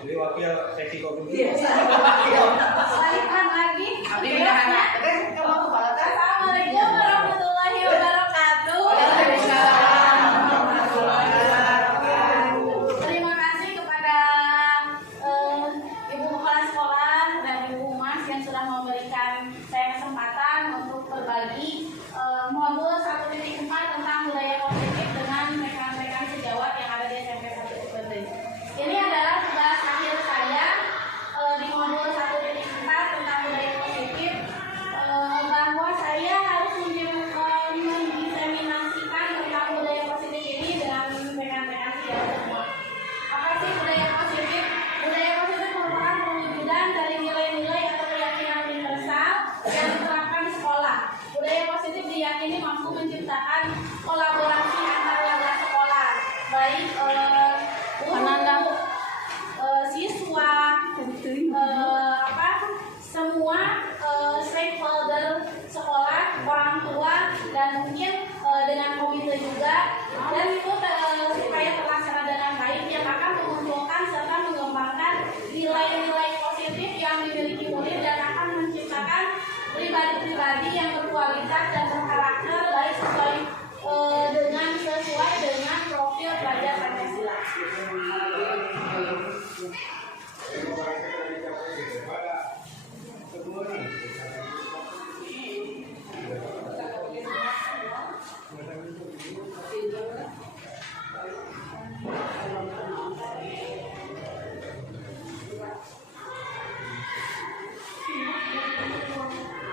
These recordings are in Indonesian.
Jadi wakil seksi kopi. Iya. Balikan lagi. Assalamualaikum warahmatullahi wabarakatuh. Terima kasih kepada Ibu Kepala Sekolah dan Ibu Humas yang sudah memberikan saya kesempatan untuk berbagi modul 1.4 tentang budaya positif dengan rekan-rekan sejawat yang ada di SMP 1 Ubud. Ini adalah tugas akhir saya di modul 1.4 tentang budaya positif, bahwa saya harus mendiseminasikan tentang budaya positif ini dengan rekan-rekan sejawat semua. Apa sih budaya positif? Budaya positif merupakan perwujudan dari nilai-nilai atau keyakinan universal yang diterapkan di sekolah. Budaya positif diyakini mampu menciptakan kolaborasi antar warga sekolah, baik guru, siswa, semua stakeholder sekolah, orang tua, dan mungkin dengan komite juga, dan itu supaya terlaksana dengan baik yang akan memunculkan serta mengembangkan nilai-nilai positif yang dimiliki murid dan akan menciptakan pribadi-pribadi yang berkualitas dan berkarakter baik sesuai dengan profil pelajar Pancasila.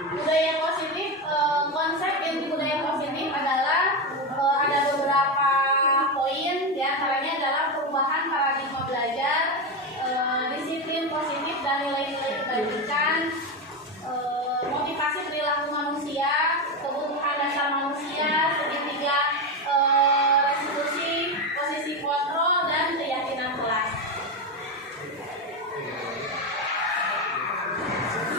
Budaya positif, konsep inti budaya positif adalah ada beberapa poin, diantaranya adalah perubahan paradigma belajar, disiplin positif dan nilai-nilai kebajikan, motivasi perilaku manusia, kebutuhan dasar manusia, segitiga restitusi, posisi kontrol, dan keyakinan kelas.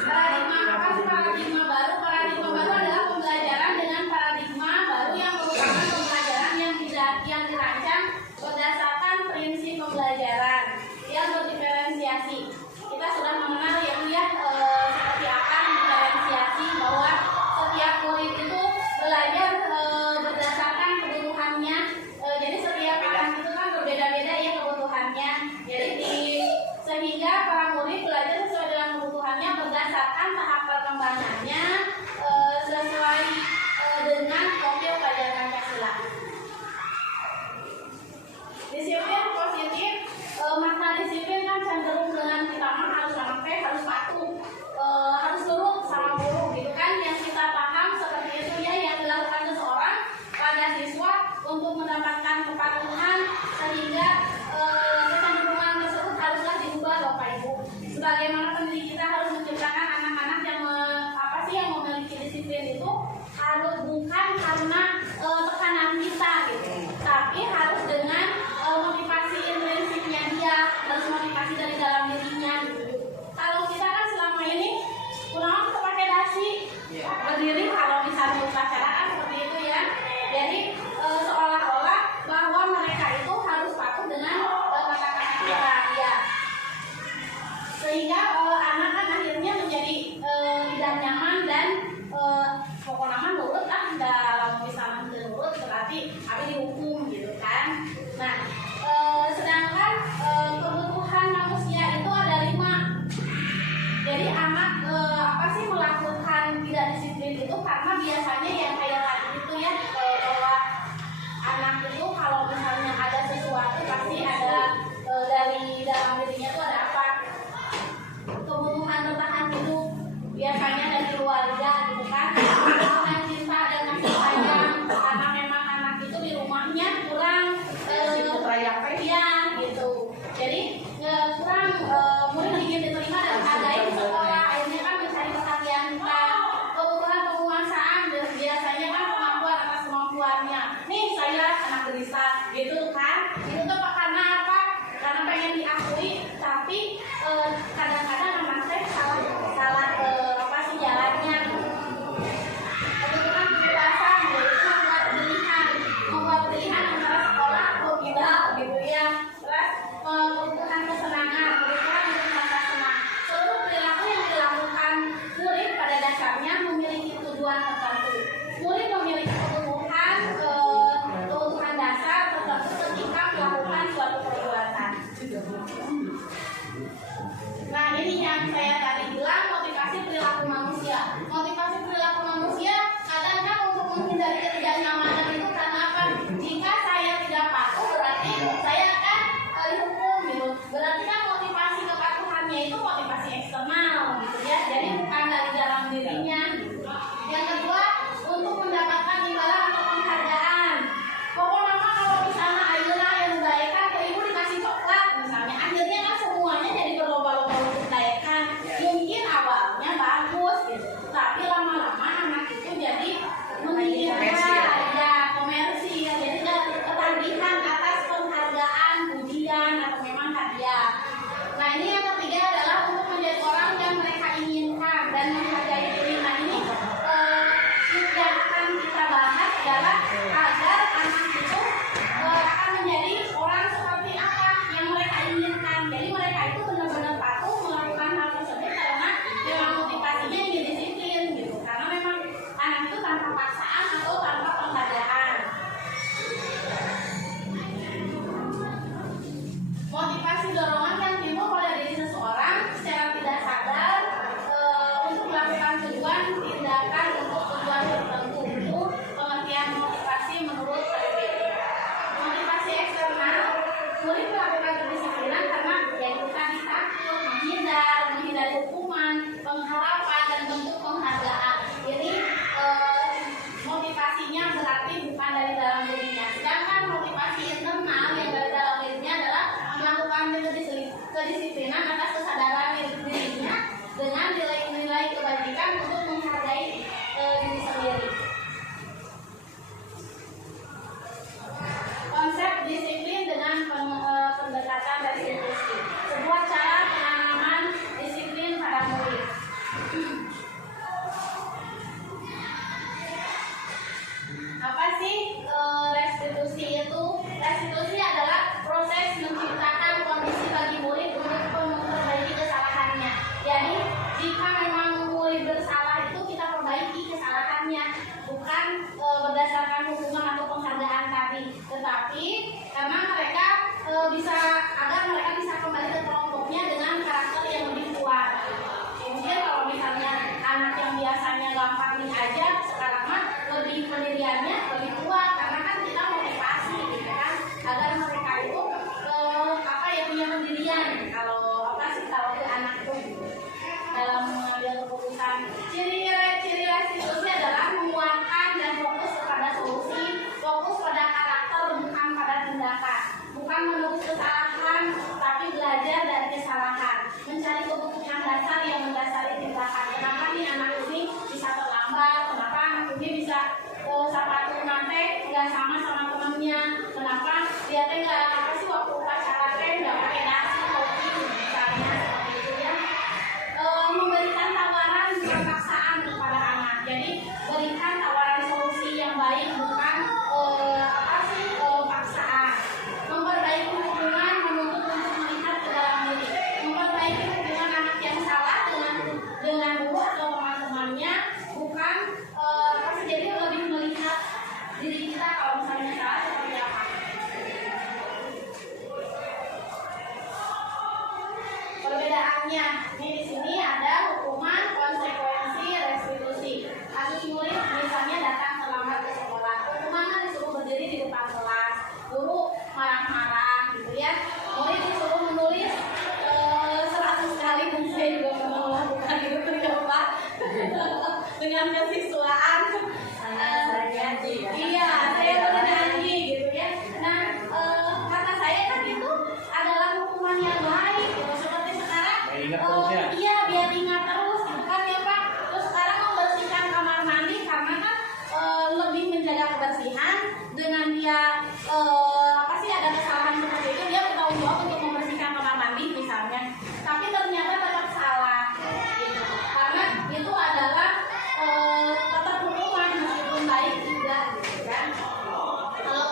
Paradigma baru adalah pembelajaran dengan paradigma baru yang merupakan pembelajaran yang dirancang berdasarkan prinsip pembelajaran yang berdiferensiasi. Kita sudah mengenal seperti apa diferensiasi, bahwa setiap murid itu belajar berdasarkan kebutuhannya. Jadi setiap anak itu kan berbeda-beda ya kebutuhannya. Jadi sehingga para murid belajar sesuai dengan kebutuhannya berdasarkan tahap perkembangannya sesuai dengan profil pelajar Pancasila. Disiplin positif, makna disiplin kan cenderung dengan kita harus sampai, harus patuh, harus nurut sama guru gitu kan, yang kita paham seperti itu ya, yang dilakukan seseorang pada siswa untuk mendapatkan kepatuhan, sehingga kecenderungan tersebut haruslah diubah Bapak Ibu. Sebagaimana pendidik kita harus menciptakan anak-anak yang yang memiliki disiplin itu harus bukan karena tekanan kita gitu, tapi harus dengan motivasi intrinsipnya dia, harus motivasi dari dalam dirinya gitu. Kalau kita kan selama ini kurang pakai dasi berdiri kalau misalnya upacara kan seperti itu ya. Jadi seolah-olah bahwa mereka itu harus patuh dengan kata-kata kita ya, sehingga anak kan akhirnya menjadi tidak nyaman dan pokoknya nurut lah, dalam misalnya nurut berarti tapi dihukum gitu kan. Nah, sedangkan kebutuhan manusia itu ada 5. Jadi anak melakukan tidak disiplin itu karena biasanya yang kayak tadi itu ya, bahwa anak itu kalau misalnya ada sesuatu pasti ada dari dalam dirinya itu ada apa, kebutuhan bertahan hidup, biasanya dari keluarga gitu kan, kebutuhan cinta dan kasih sayang, karena memang anak itu di rumahnya kurang ya gitu. Jadi kurang murid ingin diterima dan hargai di sekolah, akhirnya kan mencari perhatian kita. Kebutuhan penguasaan biasanya kan pengakuan atas kemampuannya, nih saya anak gelisah gitu kan. Itu tuh karena apa? Karena pengen diakui, tapi kadang-kadang memang saya salah jalannya. Kebutuhan kebebasan, itu membuat pilihan antara sekolah atau tidak gitu ya. Terus kebutuhan kesenangan, murid melakukan kedisiplinan karena ya itu tadi takut, menghindari hukuman, pengharapan dan bentuk penghargaan. Jadi motivasinya berarti bukan dari dalam dirinya. Sedangkan motivasi internal yang dari dalam dirinya adalah melakukan kedisiplinan atas kesadaran dirinya dengan nilai-nilai kebajikan untuk menghargai diri sendiri. Konsep disiplin dengan pendekatan restitusi. Sebuah cara penanaman disiplin pada murid. Apa sih restitusi itu? Restitusi adalah proses menciptakan kondisi bagi murid untuk memperbaiki kesalahannya. Jadi jika memang murid bersalah itu kita perbaiki kesalahannya, bukan berdasarkan hukuman atau penghargaan tadi, tetapi memang mereka agar mereka bisa kembali ke kelompoknya dengan karakter yang lebih kuat. Mungkin kalau misalnya anak yang biasanya gampang diajar, sekarang mah lebih pendiriannya lebih kuat karena kan kita motivasi gitu kan, agar mereka itu punya pendirian kalau ke anak itu dalam mengambil keputusan. Ciri restitusi adalah menguatkan dan fokus kepada solusi, fokus pada karakter bukan pada tindakan, bukan menebus kesalahan tapi belajar dari kesalahan, mencari kebutuhan dasar yang mendasari tindakan. Kenapa nih anak ini bisa terlambat, kenapa anak ini bisa sepatu nanti nggak sama temannya, kenapa dia teh nggak waktu upacara teh nggak pakai nasi kopi misalnya, seperti itu ya. Memberikan tawaran bukan paksaan kepada anak, jadi berikan tawaran solusi yang baik bukan paksaan. Memperbaiki hubungan menuntut untuk melihat ke dalam diri, memperbaiki hubungan anak yang salah dengan guru atau teman-temannya, bukan jadi lebih melihat diri kita kalau misalnya salah seperti apa. Perbedaannya, ini di sini ada hukuman, konsekuensi, restitusi. Kasus murid misalnya datang terlambat ke sekolah, hukumannya disuruh berdiri di depan kelas, guru marah-marah gitu ya. Murid disuruh menulis 100 kali, dan saya juga pernah melakukan itu terjebak dengan kesiswaan. Iya, saya pernah janji gitu ya. Nah, kata saya kan itu adalah hukuman yang baik gitu. Seperti sekarang, iya biar ingat terus gitu kan ya Pak. Terus sekarang membersihkan kamar mandi karena kan lebih menjaga kebersihan. Dengan dia ada kesalahan seperti itu, dia bertanggung jawab untuk membersihkan kamar mandi misalnya. Tapi ternyata tetap salah gitu. Karena itu adalah tetap hukuman meskipun baik juga gitu kan. Kalau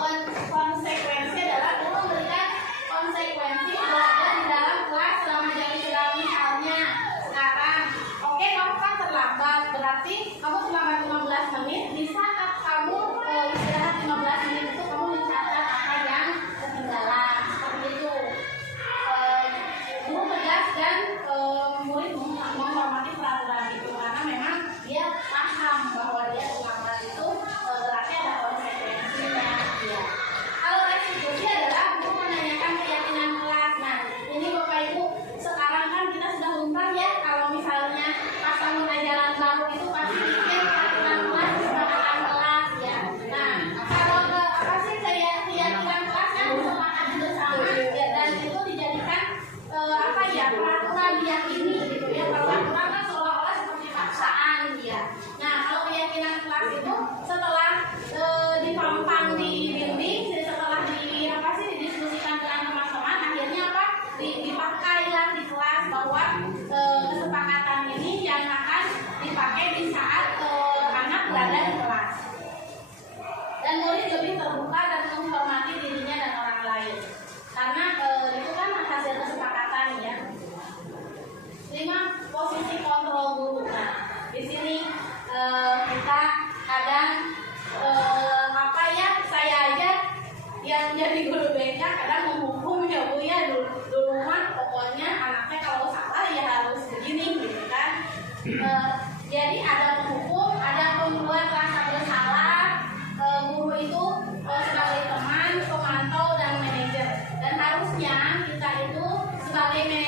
konsekuensi adalah guru memberikan konsekuensi belajar di dalam kelas selama jam istirahat. Misalnya sekarang, oke, kamu kan terlambat, berarti kamu terlambat 15 menit. Di saat kamu istirahat 15 menit itu kamu mencatat apa yang ketinggalan, seperti itu. Guru tegas dan murid menghormati peraturan itu karena memang dia paham bahwa dia terlambat itu berarti ada konsekuensinya. Ya. Kalau restitusi adalah guru menanyakan keyakinan kelas. Nah, ini Bapak Ibu, sekarang kan kita sudah lumrah ya kalau misalnya pas bangun ajaran baru itu pasti bikin keyakinan kelas, kesepakatan kelas ya. Nah, kalau keyakinan kelas kan kesepakatan bersama ya, dan itu dijadikan peraturan diyakini gitu ya. Kalau aturan kan seolah-olah seperti paksaan dia. Nah, kalau keyakinan kelas itu setelah dipampang di dinding, setelah didiskusikan dengan teman-teman, akhirnya dipakailah di kelas bahwa kesepakatan ini yang akan dipakai di saat anak berada di kelas. Dan murid lebih terbuka dan menghormati dirinya dan orang lain. Karena itu kan hasil kesepakatan ya. 5. Posisi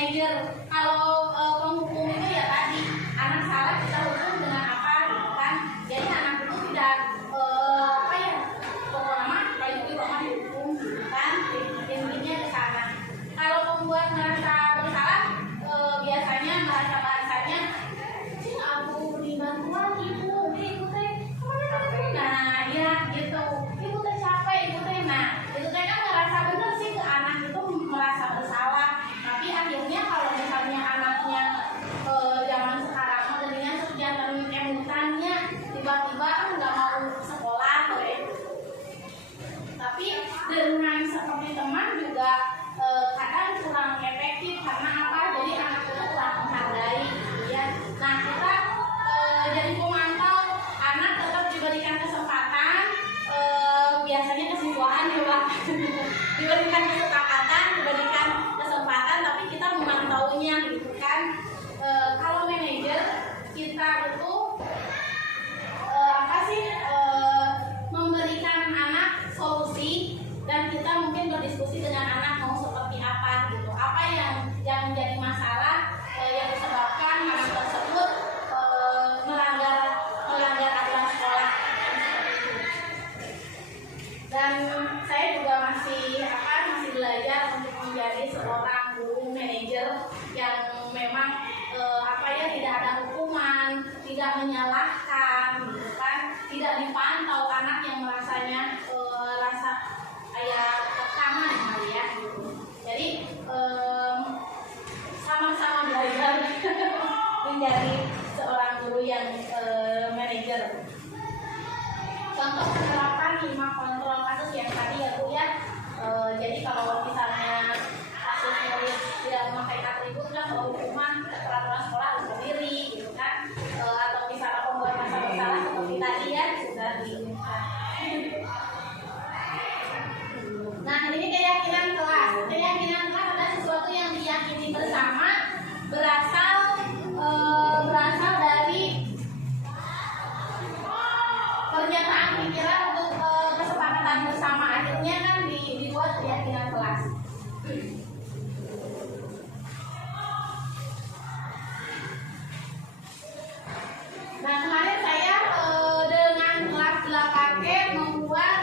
manajer. Kalau penghukum itu ya tadi anak salah kita hukum dengan apa gitu kan. Jadi anak itu tidak apa ya pokoknya kalau itu orang dihukum gitu kan. Intinya ke sana. Kalau pembuat merasa bersalah biasanya bahasanya sih aku dibantuan ibu teh kemana nah ya gitu ibu teh capek ibu teh nah itu teh kan ngerasa bener sih ke anak itu merasa bersalah tapi akhirnya kalau misalnya anaknya zaman sekarang jadinya kegiatan emutannya tiba-tiba nggak mau sekolah tapi dengan seperti teman juga kadang kurang efektif karena apa jadi anak itu kurang menghargai gitu ya. Nah kita jadi pemantau anak tetap diberikan kesempatan biasanya kesimpulan ya Pak diberikan kesempatan tapi kita memantaunya gitu kan. Kalau manajer kita itu apa sih memberikan anak solusi dan kita mungkin berdiskusi dengan anak mau seperti apa gitu apa yang menjadi masalah yang disebabkan anak tersebut melanggar aturan sekolah dan saya juga masih belajar untuk menjadi seorang guru manajer yang memang tidak ada hukuman, tidak menyalahkan gitu kan, tidak dipantau anak yang merasanya rasa kayak tekanan kali ya gitu. Jadi sama-sama belajar menjadi seorang guru yang manajer. Contoh penerapan 5 kontrol kasus yang tadi ya Bu ya. Jadi kalau misalnya kasus murid tidak memakai atribut kan hukuman peraturan sekolah harus berdiri gitu kan. Atau misalnya pembuat masa bersalah seperti tadi ya sudah diumumkan. Nah ini keyakinan kelas. Keyakinan kelas adalah sesuatu yang diyakini bersama berasal dari pernyataan pikiran untuk kesepakatan bersama akhirnya kan dibuat keyakinan kelas. Nah kemarin saya dengan kelas 8G membuat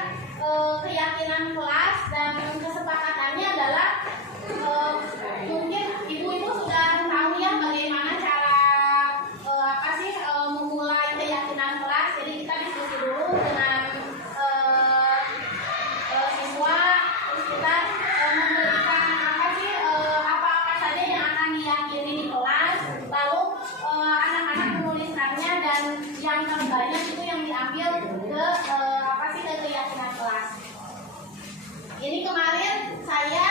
keyakinan kelas dan kesepakatannya adalah mungkin ibu-ibu sudah tahu ya bagaimana cara memulai keyakinan kelas. Jadi kita diskusi dulu dengan siswa, terus kita memberikan apa saja yang akan diyakini di kelas, lalu anak-anak menuliskannya dan yang terbanyak itu yang diambil ke keyakinan kelas. Ini kemarin saya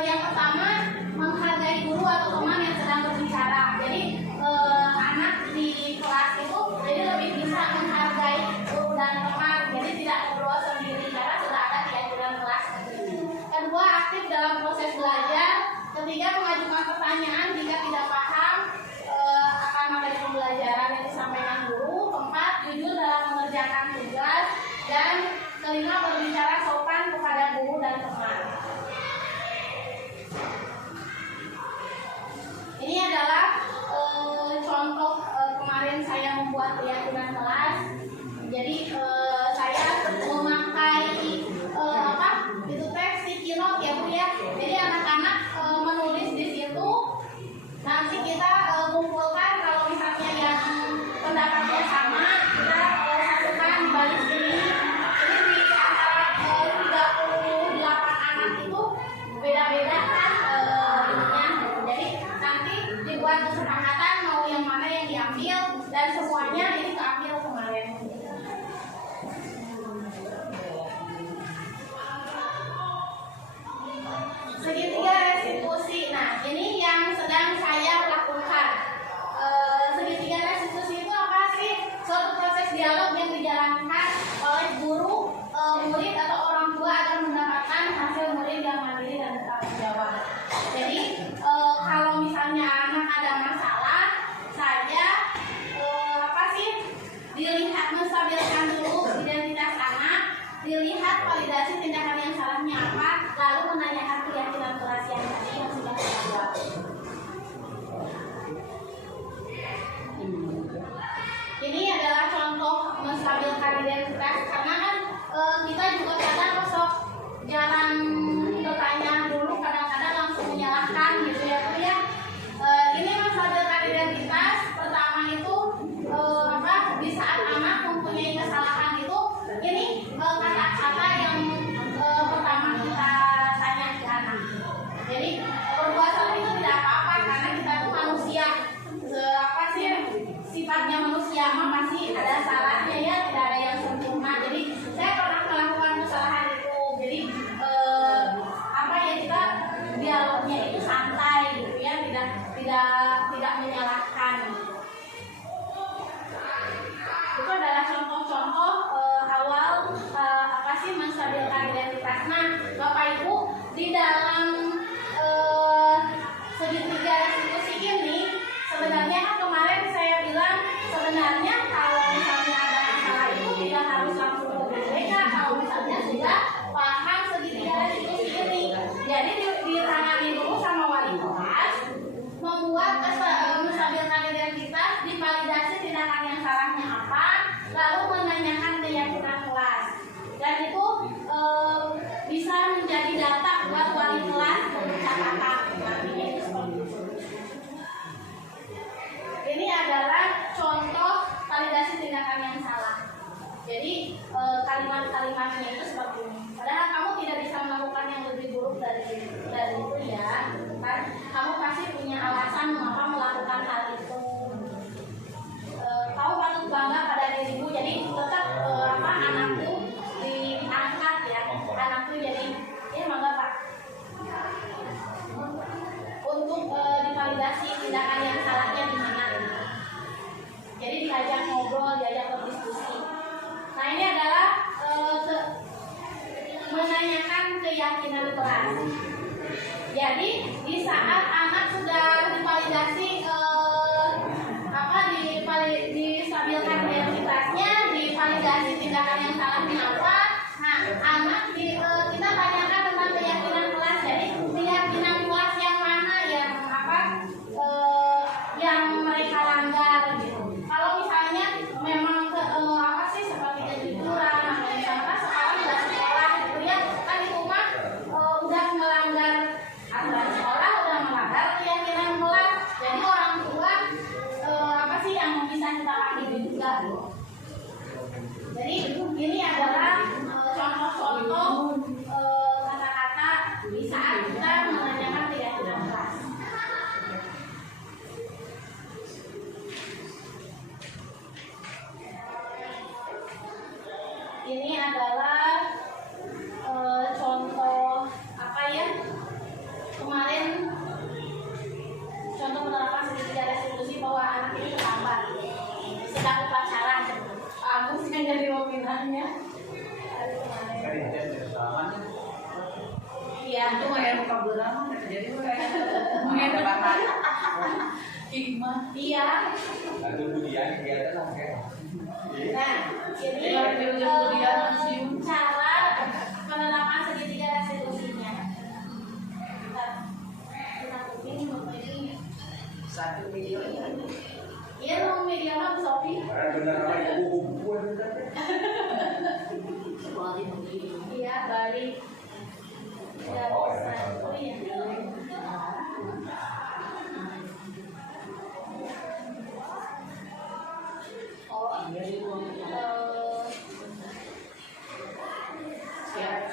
yang pertama menghargai guru atau teman yang sedang berbicara. Jadi anak di kelas itu jadi lebih bisa menghargai guru dan teman. Jadi tidak ngobrol sendiri karena sudah ada keyakinan kelas. Kedua, aktif dalam proses belajar. Ketiga, mengajukan pertanyaan jika tidak paham akan materi pembelajaran yang disampaikan guru. Keempat, jujur dalam mengerjakan tugas. Dan kelima, berbicara sopan kepada guru dan teman. Ini adalah contoh kemarin saya membuat keyakinan kelas. Jadi saya memakai itu teks sticky note ya Bu ya. Jadi anak-anak menulis di situ. Nanti kita kumpulkan kalau misalnya yang pendapatnya sama kita satukan di balik sini. Jadi di antara Jadi berbuat salah itu tidak apa-apa karena kita tuh manusia. Apa sih sifatnya manusia mah pasti ada salahnya ya, tidak ada yang sempurna. Jadi saya pernah melakukan kesalahan itu. Jadi apa ya, kita dialognya itu santai gitu ya, tidak menyalahkan. Itu adalah contoh-contoh awal apa sih menstabilkan identitas. Nah, Bapak Ibu, di dalam segitiga restitusi ini sebenarnya kan kemarin saya bilang sebenarnya kalau misalnya ada masalah itu tidak harus langsung ke BPK kalau misalnya sudah paham segitiga restitusi ini. Jadi ditangani dulu sama wali kelas, membuat menstabilkan identitas, divalidasi tindakan yang salahnya apa, lalu menanyakan keyakinan kelas. Dan itu bisa menjadi data buat wali kelas untuk catatan. Artinya itu seperti itu. Ini adalah contoh validasi tindakan yang salah. Jadi kalimat-kalimatnya itu seperti ini. Padahal kamu tidak bisa melakukan yang lebih buruk dari itu ya. Kan kamu pasti punya alasan mengapa melakukan hal itu. Kamu patut bangga pada dirimu. Jadi tetap anakku diangkat ya. Anakku jadi bangga Pak. Untuk divalidasi tindakan yang salahnya di mana. Jadi diajak ngobrol, diajak berdiskusi. Nah ini adalah menanyakan keyakinan kelas. Jadi di saat anak sudah divalidasi distabilkan identitasnya, divalidasi tindakan yang salahnya apa. Nah anak kita tanyakan tentang keyakinan kelas. Jadi keyakinan kelas yang mana yang mereka langgar gitu. Kalau misalnya memang seperti kejujuran, misalnya sekolah tidak sekolah gitu ya, kan itu mah udah melanggar aturan sekolah, udah melanggar keyakinan kelas. Jadi orang tua yang bisa kita panggil juga. Jadi ini adalah contoh-contoh kata-kata di saat kita menanyakan keyakinan kelas. Ini adalah contoh kemarin contoh penerapan segitiga restitusi bahwa anak itu terlambat sedang upacara. Aku sih yang jadi pembinaannya hari kemarin. Iya, itu mau yang buka bulan jadi mau yang bahan hikmah. Iya. Itu budian dia adalah Nah, jadi cara penerapan segitiga restitusinya. Kita ini satu video ya. Iya dong, media apa Sofi? benar apa buku Iya, balik. Ya, bisa. Oh iya.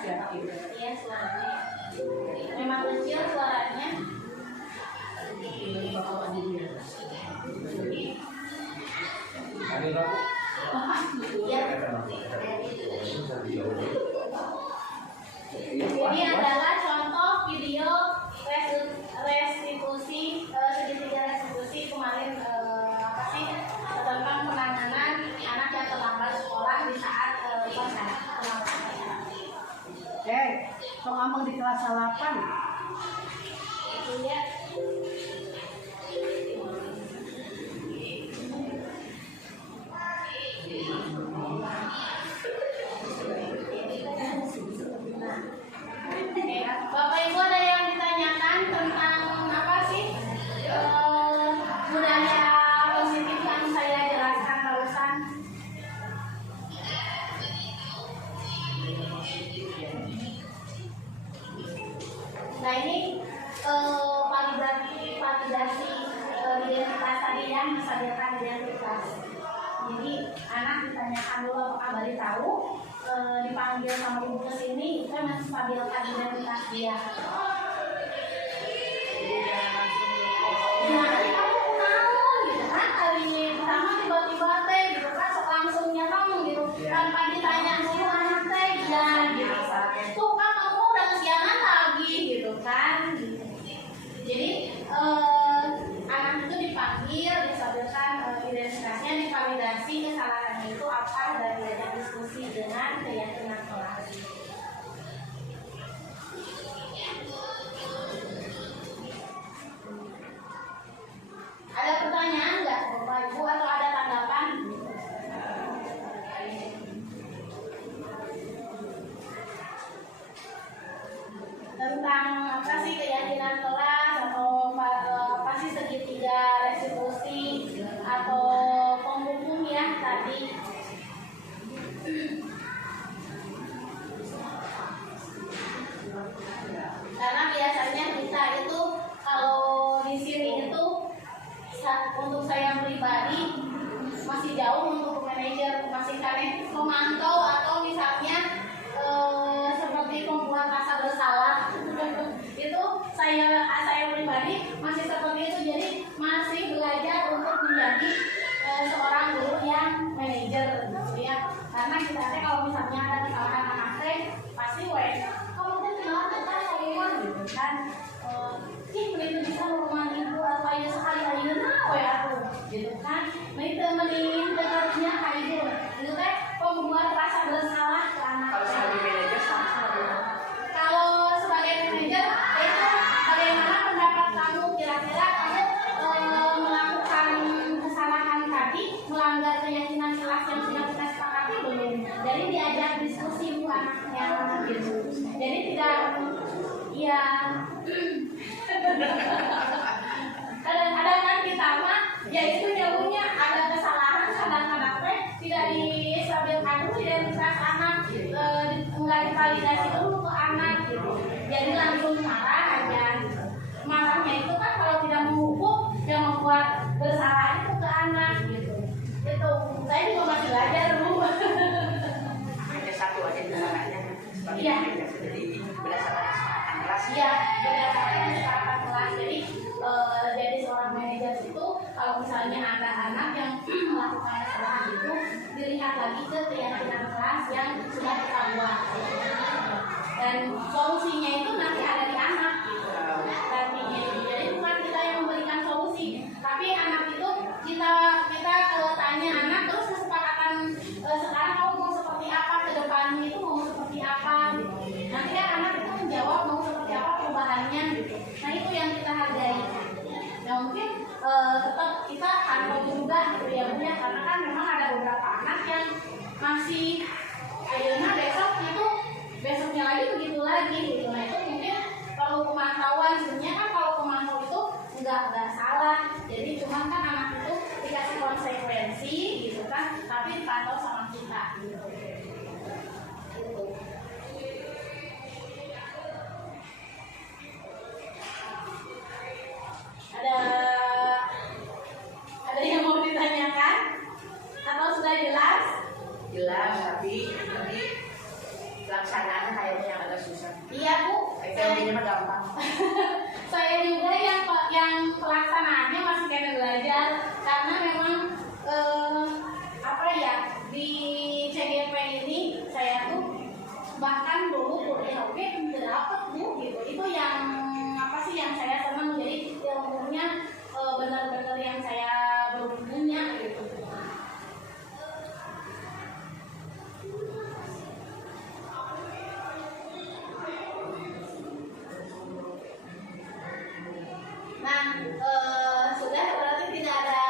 Siap. Iya, suaranya. Memang kecil suaranya. Ini adalah contoh video restitusi segitiga restitusi kemarin tentang penanganan anak yang terlambat sekolah di saat upacara. Kok ngomong di kelas 8? Itu ya. Bapak Ibu ada yang ditanyakan tentang apa sih budaya positif yang saya jelaskan barusan? Nah ini validasi identitas tadi yang menstabilkan identitas. Jadi anak ditanyakan dulu apakah Bali tahu, dipanggil sama ibu ke sini, itu menstabilkan identitas dia. Ya, kamu kenalan gitu kan, hari pertama tiba-tiba teh gitu kan, sok langsung nyerang gitu, tanpa ditanya dulu anak teh, ya gitu kan. Tuh kan kamu udah kesianan lagi gitu kan. Gitu. Jadi anak itu dipanggil, disampaikan identitasnya, divalidasi kesalahannya itu apa, dan diajak diskusi dengan keyakinan kelas. Ada pertanyaan nggak, Bapak Ibu, atau ada tanggapan? Tentang apa sih keyakinan kelas, atau apa sih segitiga restitusi, atau penghukum ya tadi? Karena biasanya kita itu kalau di sini itu untuk saya pribadi masih jauh untuk manajer, masih kalian memantau atau misalnya seperti pembuat rasa bersalah itu saya pribadi masih seperti itu, jadi masih belajar untuk menjadi seorang guru yang manajer gitu ya. Karena kita kalau misalnya ada kesalahan anak pasti kamu kan kenal kita semua gitu kan, itu bisa rumah ibu atau ayah sekali aja aku gitu kan, itu mendingin dengarnya ibu itu kan pembuat rasa bersalah ke anak. Kalau sebagai manajer sama. Kalau sebagai manajer itu bagaimana pendapat kamu, kira-kira kamu melakukan kesalahan tadi, melanggar keyakinan kelas yang sudah kita sepakati belum? Jadi diajak diskusi bu anaknya gitu. Jadi tidak ya kadang-kadang kan kita mah ya itu jauhnya ada kesalahan, kadang-kadang tidak distabilkan dulu identitas anak, nggak divalidasi dulu ke anak gitu. Jadi langsung marah aja. Marahnya itu kan kalau tidak menghukum yang membuat bersalah itu ke anak gitu. Itu saya juga masih belajar dulu. Hanya satu aja kesalahannya. Iya. Jadi berdasarkan kesepakatan kelas. Iya, berdasarkan kesepakatan kelas. Jadi seorang manajer itu kalau misalnya ada anak yang melakukan kesalahan itu dilihat lagi ke keyakinan kelas yang sudah kita buat. Dan solusinya itu nanti ada di anak gitu. Nantinya itu. Jadi bukan kita yang memberikan solusi, tapi anak itu kita tanya anak terus kesepakatan sekarang kamu mau seperti apa ke depannya, itu mau seperti apa gitu. Nanti kan anak itu menjawab mau seperti apa perubahannya gitu. Nah itu yang kita hargai. Nah mungkin tetap kita pantau juga gitu ya Bu ya, karena kan memang ada beberapa anak yang masih akhirnya besoknya lagi begitu lagi gitu. Nah itu mungkin perlu pemantauan. Sebenarnya kan kalau pemantau itu nggak salah, jadi cuman kan anak itu dikasih konsekuensi gitu kan, tapi dipantau sama kita gitu. Ada yang mau ditanyakan atau sudah jelas? Jelas, tapi pelaksanaannya kayaknya yang agak susah. Iya Bu. Teorinya mah gampang. Saya juga yang pelaksanaannya masih kayak belajar, karena memang apa ya, di CGP ini saya tuh bahkan dulu kuliah tidak dapat Bu gitu. Itu yang apa sih yang saya senang, jadi ilmunya benar-benar yang saya belum punya gitu. Nah, sudah berarti tidak ada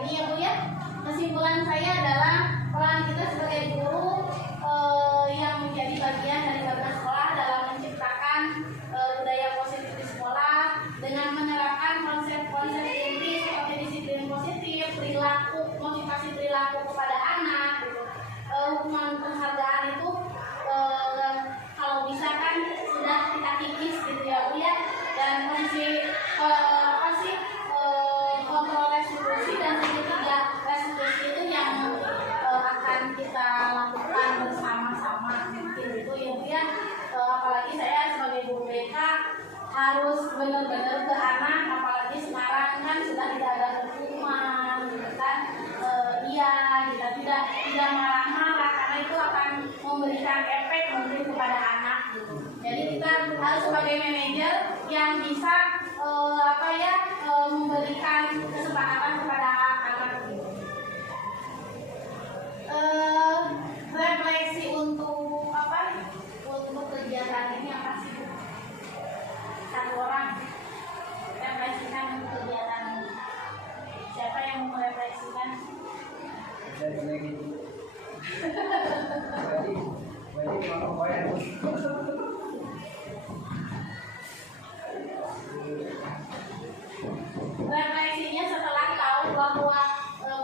ini ya Bu ya. Kesimpulan saya adalah peran kita sebagai guru yang menjadi bagian dari warga sekolah dalam menciptakan budaya positif di sekolah dengan menerapkan konsep-konsep inti seperti disiplin positif, perilaku, motivasi perilaku kepada anak gitu. Hukuman penghargaan itu kalau bisa kan sudah kita kikis gitu ya Bu ya, dan kontrol restitusi dan ketiga restitusi itu yang akan kita lakukan bersama-sama mungkin gitu ya Bu ya. Apalagi saya sebagai guru BK harus benar-benar ke anak, apalagi sekarang kan sudah tidak ada hukuman, gitu kan. Iya, kita tidak marah-marah karena itu akan memberikan efek mungkin kepada anak gitu. Jadi kita harus sebagai manajer yang bisa memberikan kesepakatan kepada anak gitu. Refleksi untuk apa? Untuk kegiatan ini apa sih? Satu orang refleksikan untuk kegiatan ini. Siapa yang mau merefleksikan? Refleksinya setelah tahu bahwa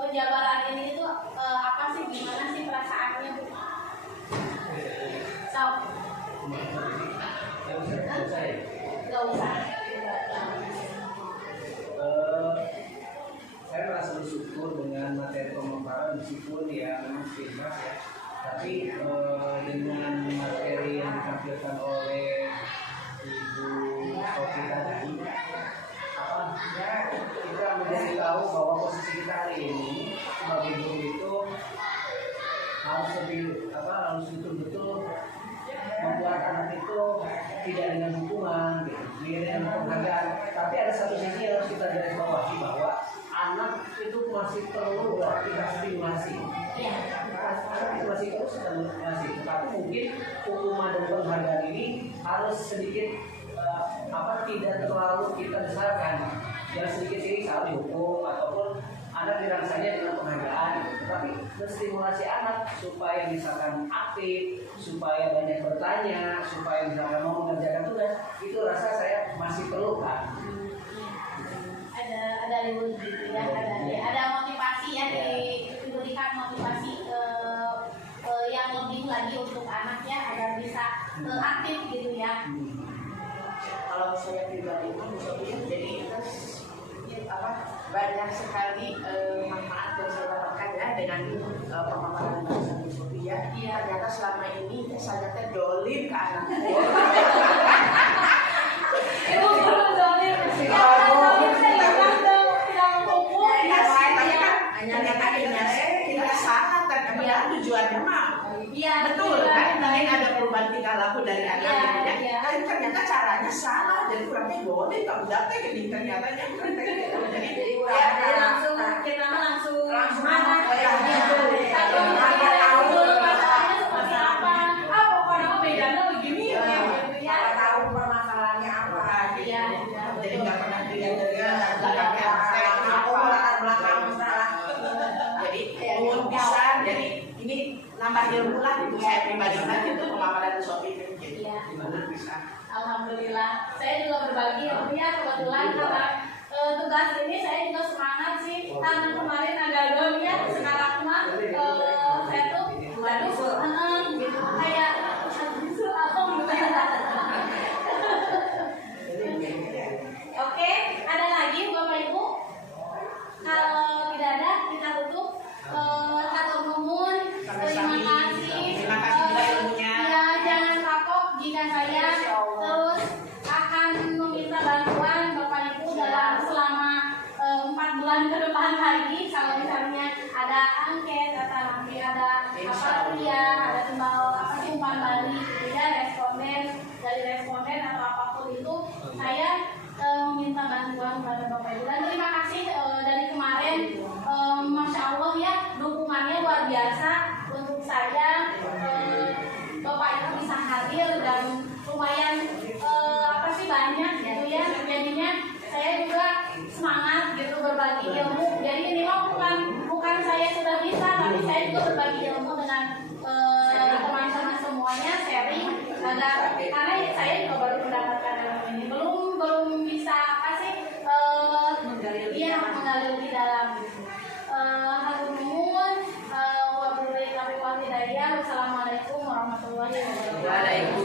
penjabaran ini itu apa sih, gimana sih perasaannya, Bu? So, nggak usah. Saya merasa bersyukur dengan materi pemaparan meskipun ya memang singkat ya, tapi dengan materi yang ditampilkan oleh Ibu Sofi tadi, kita menjadi tahu bahwa posisi kita hari ini sebagai guru itu harus betul-betul membuat anak itu tidak dengan hukuman, gitu, dengan penghargaan. Tapi ada satu sisi yang harus kita garis bawahi bahwa anak itu masih perlu latihan stimulasi. Anak itu masih perlu stimulasi. Tapi mungkin hukuman dan penghargaan ini harus sedikit tidak terlalu kita besarkan. Yang sedikit-sedikit saat dihukum ataupun anak dirangsanya dengan penghargaan, tetapi menstimulasi anak supaya misalkan aktif, supaya banyak bertanya, supaya misalkan mau mengerjakan tugas, itu rasa saya masih perlu kan. Ada reward gitu ya, ada motivasi ya, diberikan motivasi yang lebih lagi untuk anak ya, agar bisa aktif gitu ya. Kalau saya pribadi itu jadi banyak sekali manfaat yang saya dapatkan ya dengan pemaparan Bu Sofi ya. Ternyata selama ini saya terdolim ke anak. Itu perlu dolim. Ternyata kita salah dan tujuannya mah betul kan, mungkin ada perubahan tingkah laku dari anak ya. Tapi ternyata caranya salah, jadi kurangnya boleh tak udah gini ternyata jadi langsung kita langsung mana pokoknya bedanya begini ya, tahu permasalahannya apa jadi nggak pernah dilihat dari belakangnya belakang masalah. Jadi bisa jadi ini nambah ilmu lah itu saya pribadi nanti itu pemaparan Sofi itu bisa. Alhamdulillah, saya juga berbagi ya kebetulan karena tugas ini saya juga semangat sih, karena kemarin agak down ya, sekarang mah saya tuh gitu kayak Oke, ada lagi Bapak Ibu? Kalau tidak ada, kita tutup. Hatur nuhun, terima kasih. Ya, jangan kapok jika saya terus akan meminta bantuan Bapak Ibu dalam selama 4 bulan ke depan lagi. Kalau misalnya ada angket atau nanti ada ada umpan balik gitu ya, responden atau apapun itu, saya meminta bantuan kepada Bapak Ibu. Dan terima kasih dari kemarin, Masya Allah ya, dukungannya luar biasa untuk saya. Bapak Ibu bisa hadir dan lumayan banyak gitu ya. Jadinya saya juga semangat gitu berbagi ilmu. Jadi ini bukan saya sudah bisa, tapi saya juga berbagi ilmu dengan teman-teman semuanya, sharing karena saya juga baru mendapatkan ilmu ini, belum bisa mengalir di dalam. Hatur nuhun, wabillahi taufiq wal hidayah. Wassalamualaikum warahmatullahi wabarakatuh.